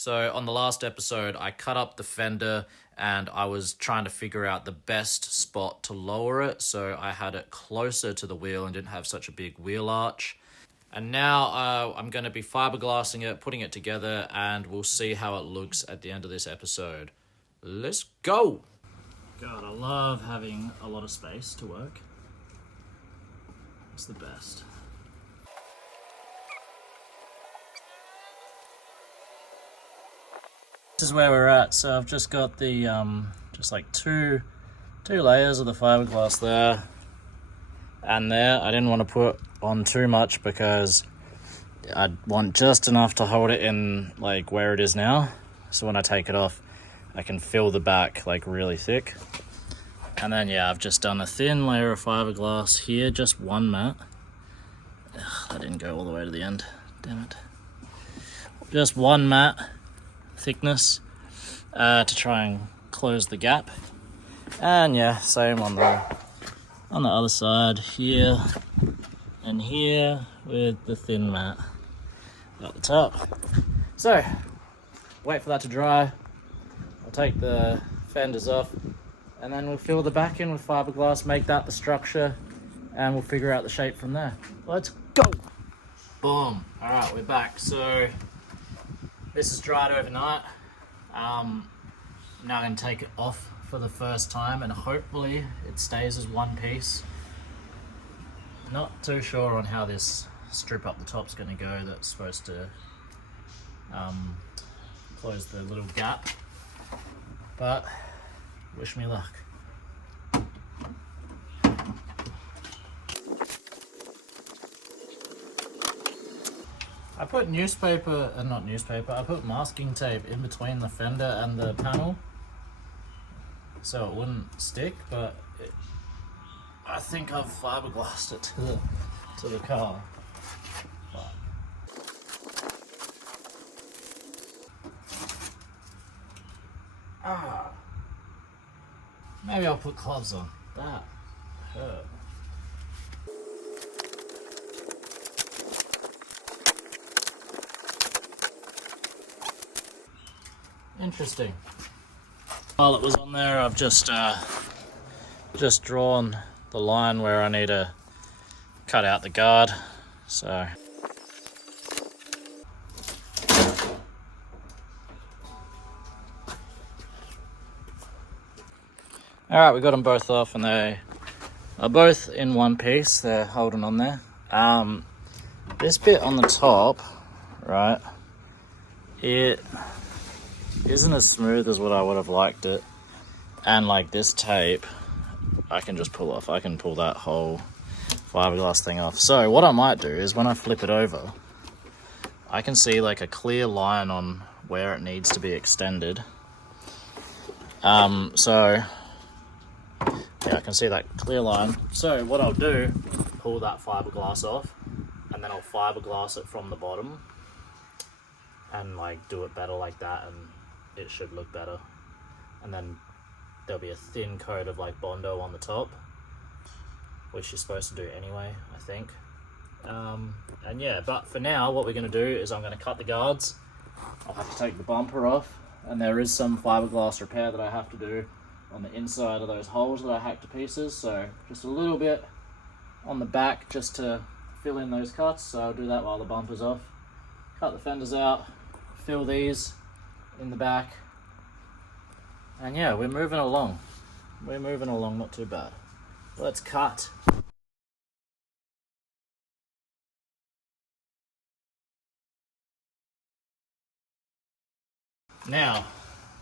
So on the last episode, I cut up the fender and I was trying to figure out the best spot to lower it so I had it closer to the wheel and didn't have such a big wheel arch. And now I'm going to be fiberglassing it, putting it together, and we'll see how it looks at the end of this episode. Let's go! God, I love having a lot of space to work. It's the best. This is where we're at. So I've just got the just like two layers of the fiberglass there and there. I didn't want to put on too much because I want just enough to hold it in like where it is now, so when I take it off I can fill the back like really thick. And then yeah, I've just done a thin layer of fiberglass here, just one mat. Ugh, that didn't go all the way to the end, damn it. Just one mat thickness to try and close the gap. And yeah, same on the other side here and here with the thin mat at the top. So wait for that to dry. I'll take the fenders off and then we'll fill the back in with fiberglass, make that the structure, and we'll figure out the shape from there. Let's go. Boom. All right, we're back. So this is dried overnight. I'm now going to take it off for the first time and hopefully it stays as one piece. Not too sure on how this strip up the top's going to go that's supposed to close the little gap, but wish me luck. I put I put masking tape in between the fender and the panel so it wouldn't stick, but I think I've fiberglassed it to the car. But, maybe I'll put gloves on. That hurt. Interesting. While it was on there, I've just drawn the line where I need to cut out the guard. So alright, we got them both off and they are both in one piece. They're holding on there. This bit on the top, right, it isn't as smooth as what I would have liked it, and like this tape I can just pull off. I can pull that whole fiberglass thing off. So what I might do is when I flip it over I can see like a clear line on where it needs to be extended. So yeah, I can see that clear line. So what I'll do, pull that fiberglass off and then I'll fiberglass it from the bottom and like do it better like that, and it should look better. And then there'll be a thin coat of like Bondo on the top, which you're supposed to do anyway, I think. And yeah, but for now what we're going to do is I'm going to cut the guards. I'll have to take the bumper off, and there is some fiberglass repair that I have to do on the inside of those holes that I hacked to pieces, so just a little bit on the back just to fill in those cuts. So I'll do that while the bumper's off. Cut the fenders out, fill these in the back, and yeah, we're moving along. Not too bad. Let's cut. Now,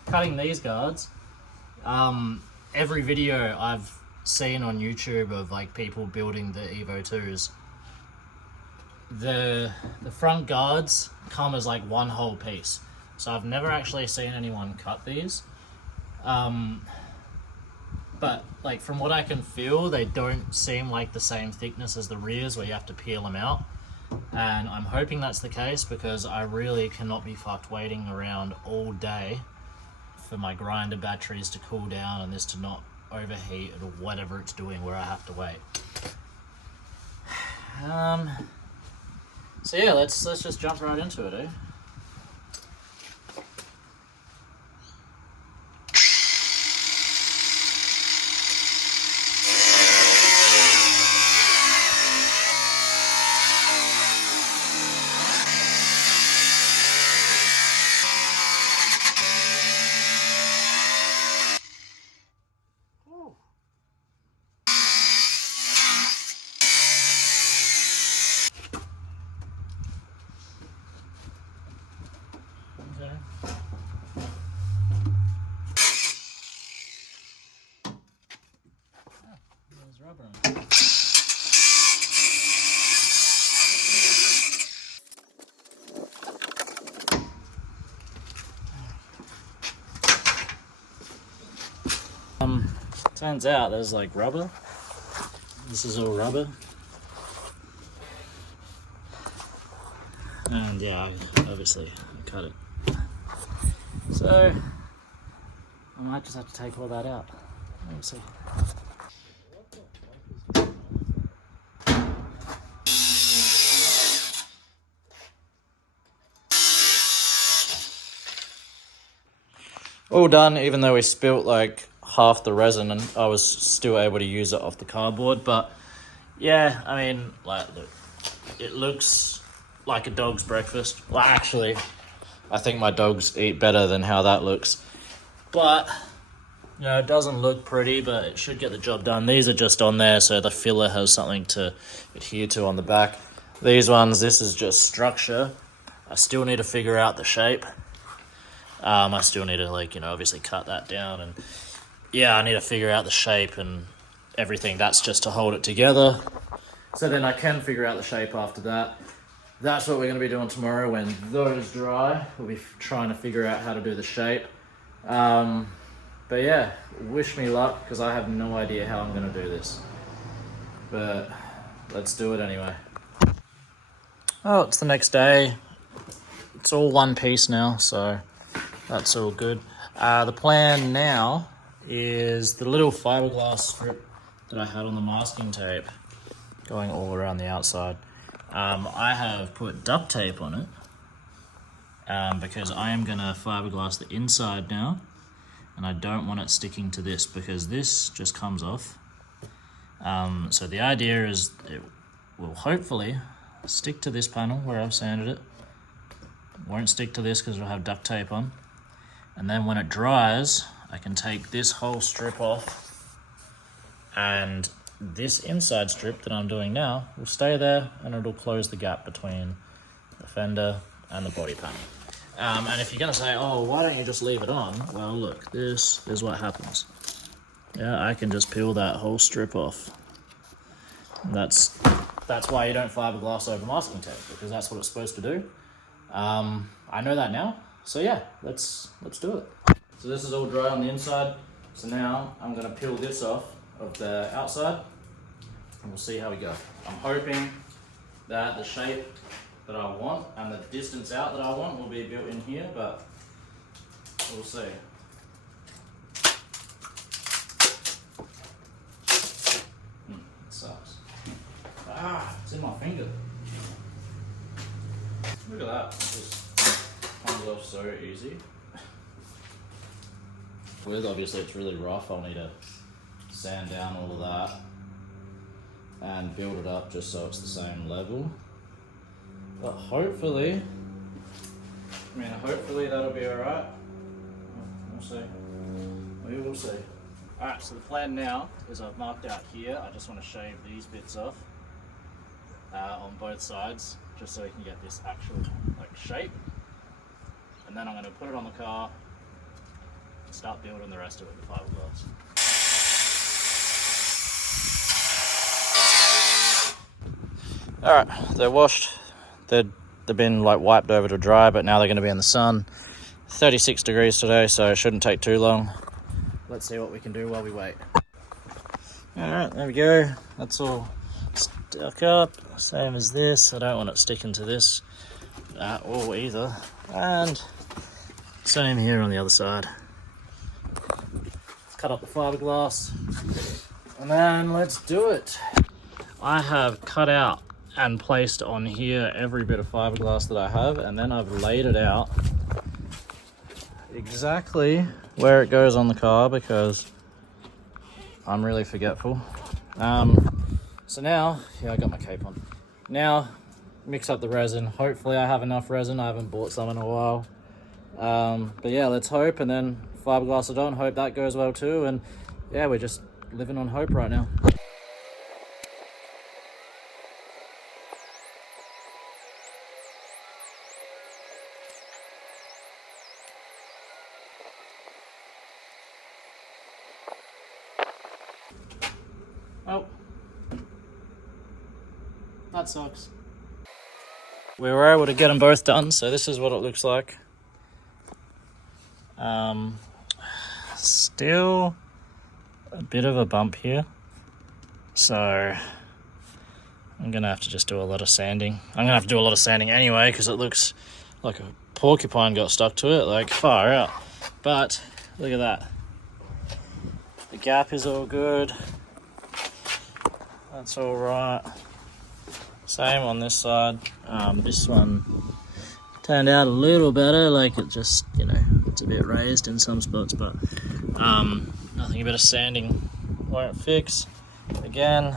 cutting these guards, every video I've seen on YouTube of like people building the Evo 2s, the front guards come as like one whole piece. So I've never actually seen anyone cut these. But like from what I can feel, they don't seem like the same thickness as the rears where you have to peel them out. And I'm hoping that's the case because I really cannot be fucked waiting around all day for my grinder batteries to cool down and this to not overheat or whatever it's doing where I have to wait. So yeah, let's just jump right into it, eh? Turns out there's like rubber. This is all rubber. And yeah, obviously I cut it. So I might just have to take all that out. We'll see. All done, even though we spilt like half the resin and I was still able to use it off the cardboard. But yeah, I mean, like, look, it looks like a dog's breakfast. Well, actually, I think my dogs eat better than how that looks. But, you know, it doesn't look pretty, but it should get the job done. These are just on there, so the filler has something to adhere to on the back. These ones, this is just structure. I still need to figure out the shape. I still need to, like, you know, obviously cut that down, and yeah, I need to figure out the shape and everything. That's just to hold it together. So then I can figure out the shape after that. That's what we're going to be doing tomorrow when those dry. We'll be trying to figure out how to do the shape. But yeah, wish me luck, because I have no idea how I'm going to do this. But let's do it anyway. Oh, it's the next day. It's all one piece now, so that's all good. The plan now is the little fiberglass strip that I had on the masking tape going all around the outside. I have put duct tape on it because I am going to fiberglass the inside now, and I don't want it sticking to this because this just comes off. So the idea is it will hopefully stick to this panel where I've sanded it. Won't stick to this because it'll have duct tape on. And then when it dries, I can take this whole strip off, and this inside strip that I'm doing now will stay there, and it'll close the gap between the fender and the body panel. And if you're gonna say, oh, why don't you just leave it on? Well, look, this is what happens. Yeah, I can just peel that whole strip off. That's why you don't fiberglass over masking tape, because that's what it's supposed to do. I know that now. So yeah, let's do it. So this is all dry on the inside. So now I'm gonna peel this off of the outside, and we'll see how we go. I'm hoping that the shape that I want and the distance out that I want will be built in here, but we'll see. It sucks. Ah, it's in my finger. Look at that. It just comes off so easy. With obviously it's really rough, I'll need to sand down all of that and build it up just so it's the same level. But hopefully that'll be alright. We'll see. We will see. Alright, so the plan now is I've marked out here. I just want to shave these bits off on both sides, just so we can get this actual like shape. And then I'm going to put it on the car and start building the rest of it with fiberglass. Alright, they're washed. They've been like wiped over to dry, but now they're going to be in the sun. 36 degrees today, so it shouldn't take too long. Let's see what we can do while we wait. Alright, there we go. That's all stuck up, same as this. I don't want it sticking to this at all either. And same here on the other side. Cut up the fiberglass, and then let's do it. I have cut out and placed on here every bit of fiberglass that I have, and then I've laid it out exactly where it goes on the car because I'm really forgetful. So now, yeah, I got my cape on. Now, mix up the resin. Hopefully I have enough resin. I haven't bought some in a while. But yeah, let's hope, and then fiberglass it on. Hope that goes well too. And yeah, we're just living on hope right now. Oh, that sucks. We were able to get them both done, so this is what it looks like. Still a bit of a bump here. So I'm gonna have to just do a lot of sanding. I'm gonna have to do a lot of sanding anyway because it looks like a porcupine got stuck to it, like far out. But look at that. The gap is all good. That's all right. Same on this side. This one turned out a little better, like it just, you know, it's a bit raised in some spots, but nothing, a bit of sanding won't fix. Again,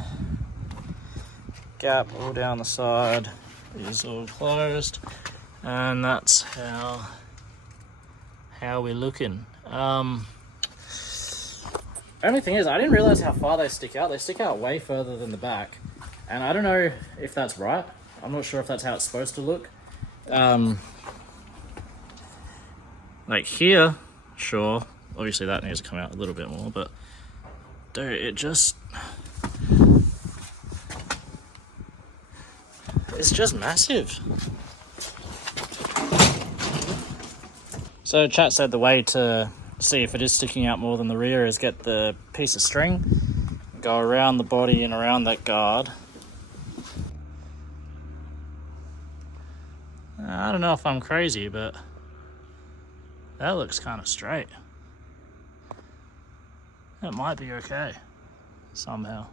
gap all down the side is all closed, and that's how we're looking. Only thing is, I didn't realize how far they stick out. They stick out way further than the back, and I don't know if that's right. I'm not sure if that's how it's supposed to look. Like here, sure, obviously that needs to come out a little bit more, but dude, it's just massive. So chat said the way to see if it is sticking out more than the rear is get the piece of string, go around the body and around that guard. I don't know if I'm crazy, but that looks kind of straight. It might be okay somehow.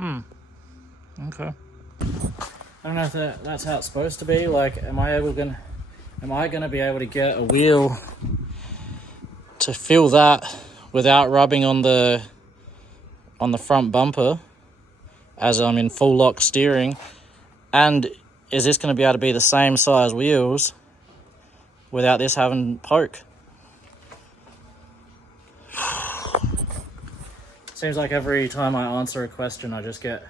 Okay. I don't know if that's how it's supposed to be. Like, am I gonna be able to get a wheel to fill that without rubbing on the front bumper as I'm in full lock steering? And is this going to be able to be the same size wheels without this having poke? Seems like every time I answer a question, I just get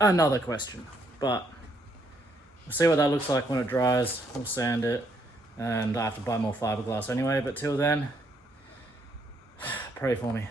another question. But we'll see what that looks like when it dries. We'll sand it, and I have to buy more fiberglass anyway. But till then, pray for me.